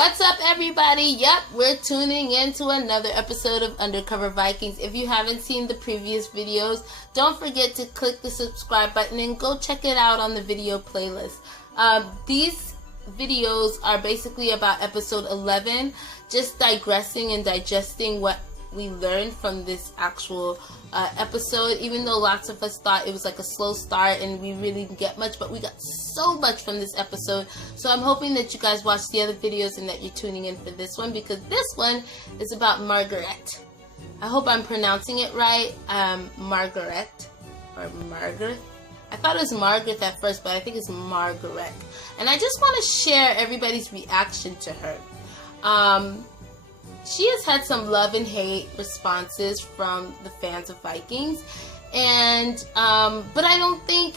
What's up, everybody? Yep, we're tuning into another episode of Undercover Vikings. If you haven't seen the previous videos, don't forget to click the subscribe button and go check it out on the video playlist. These videos are basically about episode 11, just digressing and digesting what we learned from this actual episode, even though lots of us thought it was like a slow start and we really didn't get much, but we got so much from this episode. So I'm hoping that you guys watch the other videos and that you're tuning in for this one, because this one is about Margrethe. I hope I'm pronouncing it right. Margrethe or Margrethe. I thought it was Margrethe at first, but I think it's Margrethe. And I just want to share everybody's reaction to her. She has had some love and hate responses from the fans of Vikings, and but I don't think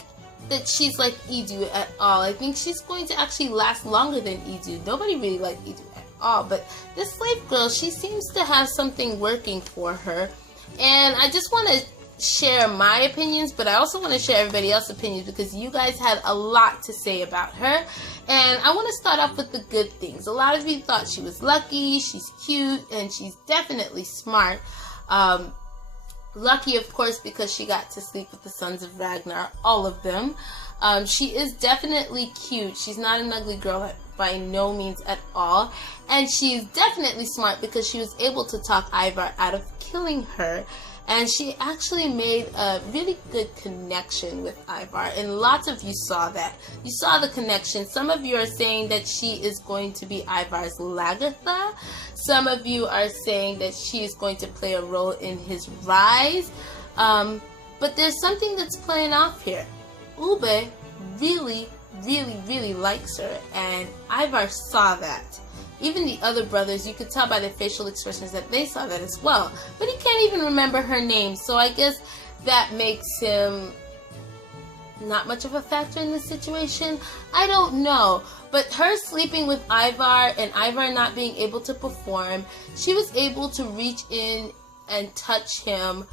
that she's like Yidu at all. I think she's going to actually last longer than Yidu. Nobody really liked Yidu at all, but this slave girl, she seems to have something working for her, and I just want to share my opinions, but I also want to share everybody else's opinions because you guys had a lot to say about her. And I want to start off with the good things. A lot of you thought she was lucky, she's cute, and she's definitely smart. Lucky, of course, because she got to sleep with the sons of Ragnar, all of them. She is definitely cute. She's not an ugly girl by no means at all. And she's definitely smart because she was able to talk Ivar out of killing her. And she actually made a really good connection with Ivar, and lots of you saw that. You saw the connection. Some of you are saying that she is going to be Ivar's Lagertha. Some of you are saying that she is going to play a role in his rise. But there's something that's playing off here. Ube really likes her, and Ivar saw that. Even the other brothers, you could tell by their facial expressions that they saw that as well. But he can't even remember her name, so I guess that makes him not much of a factor in this situation. I don't know. But her sleeping with Ivar and Ivar not being able to perform, she was able to reach in and touch him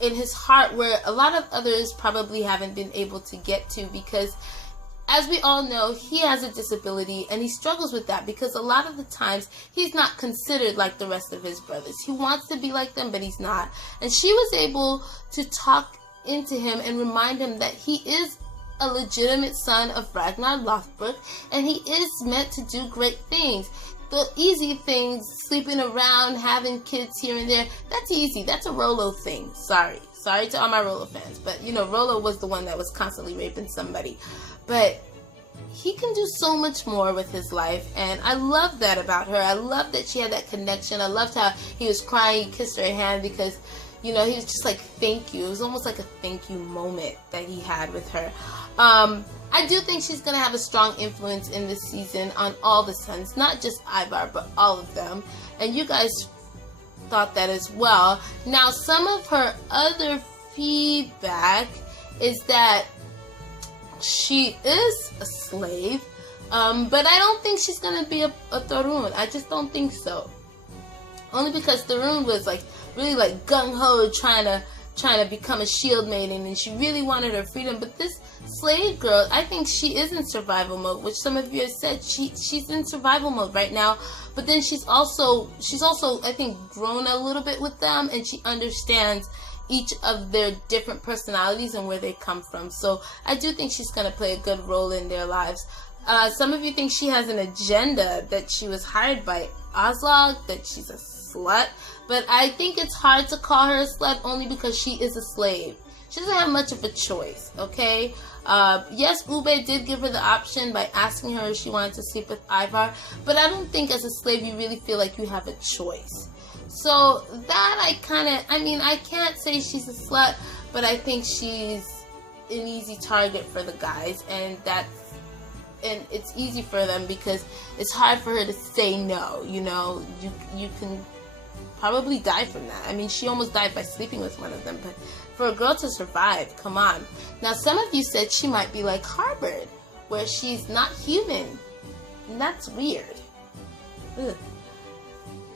in his heart, where a lot of others probably haven't been able to get to, because as we all know, he has a disability, and he struggles with that because a lot of the times he's not considered like the rest of his brothers. He wants to be like them, but he's not. And she was able to talk into him and remind him that he is a legitimate son of Ragnar Lothbrok, and he is meant to do great things. The easy things, sleeping around, having kids here and there, that's easy. That's a Rollo thing. Sorry to all my Rollo fans, but you know, Rollo was the one that was constantly raping somebody. But he can do so much more with his life, and I love that about her. I love that she had that connection. I loved how he was crying, he kissed her hand, because, you know, he was just like, thank you. It was almost like a thank you moment that he had with her. I do think she's going to have a strong influence in this season on all the sons, not just Ivar, but all of them. And you guys thought that as well. Now, some of her other feedback is that she is a slave, but I don't think she's gonna be a Torun. I just don't think so. Only because Torun was like really like gung ho trying to become a shield maiden, and she really wanted her freedom. But this slave girl, I think she is in survival mode, which some of you have said she's in survival mode right now. But then she's also I think grown a little bit with them, and she understands each of their different personalities and where they come from. So I do think she's going to play a good role in their lives. Some of you think she has an agenda, that she was hired by Ozlog, that she's a slut. But I think it's hard to call her a slut only because she is a slave. She doesn't have much of a choice, okay? Yes, Ube did give her the option by asking her if she wanted to sleep with Ivar, but I don't think as a slave you really feel like you have a choice. So that I can't say she's a slut, but I think she's an easy target for the guys, and it's easy for them because it's hard for her to say no. You know, you can probably die from that. I mean, she almost died by sleeping with one of them, but for a girl to survive, come on. Now, some of you said she might be like Harbard, where she's not human, and that's weird. Ugh.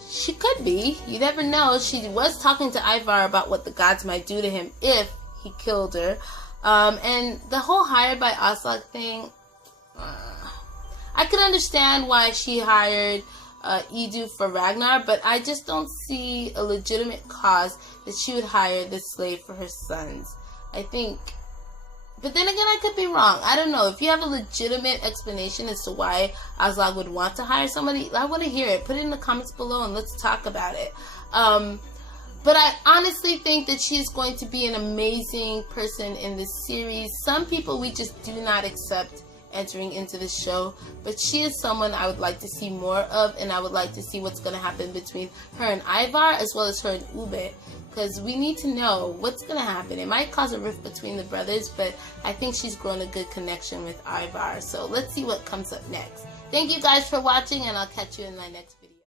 She could be. You never know. She was talking to Ivar about what the gods might do to him if he killed her. And the whole hired by Oslog thing, I could understand why she hired Yidu for Ragnar, but I just don't see a legitimate cause that she would hire this slave for her sons. I think, but then again, I could be wrong. I don't know. If you have a legitimate explanation as to why Aslog would want to hire somebody, I want to hear it. Put it in the comments below and let's talk about it. But I honestly think that she is going to be an amazing person in this series. Some people we just do not accept entering into the show, but she is someone I would like to see more of, and I would like to see what's going to happen between her and Ivar, as well as her and Ube, because we need to know what's going to happen. It might cause a rift between the brothers, but I think she's grown a good connection with Ivar, so let's see what comes up next. Thank you guys for watching, and I'll catch you in my next video.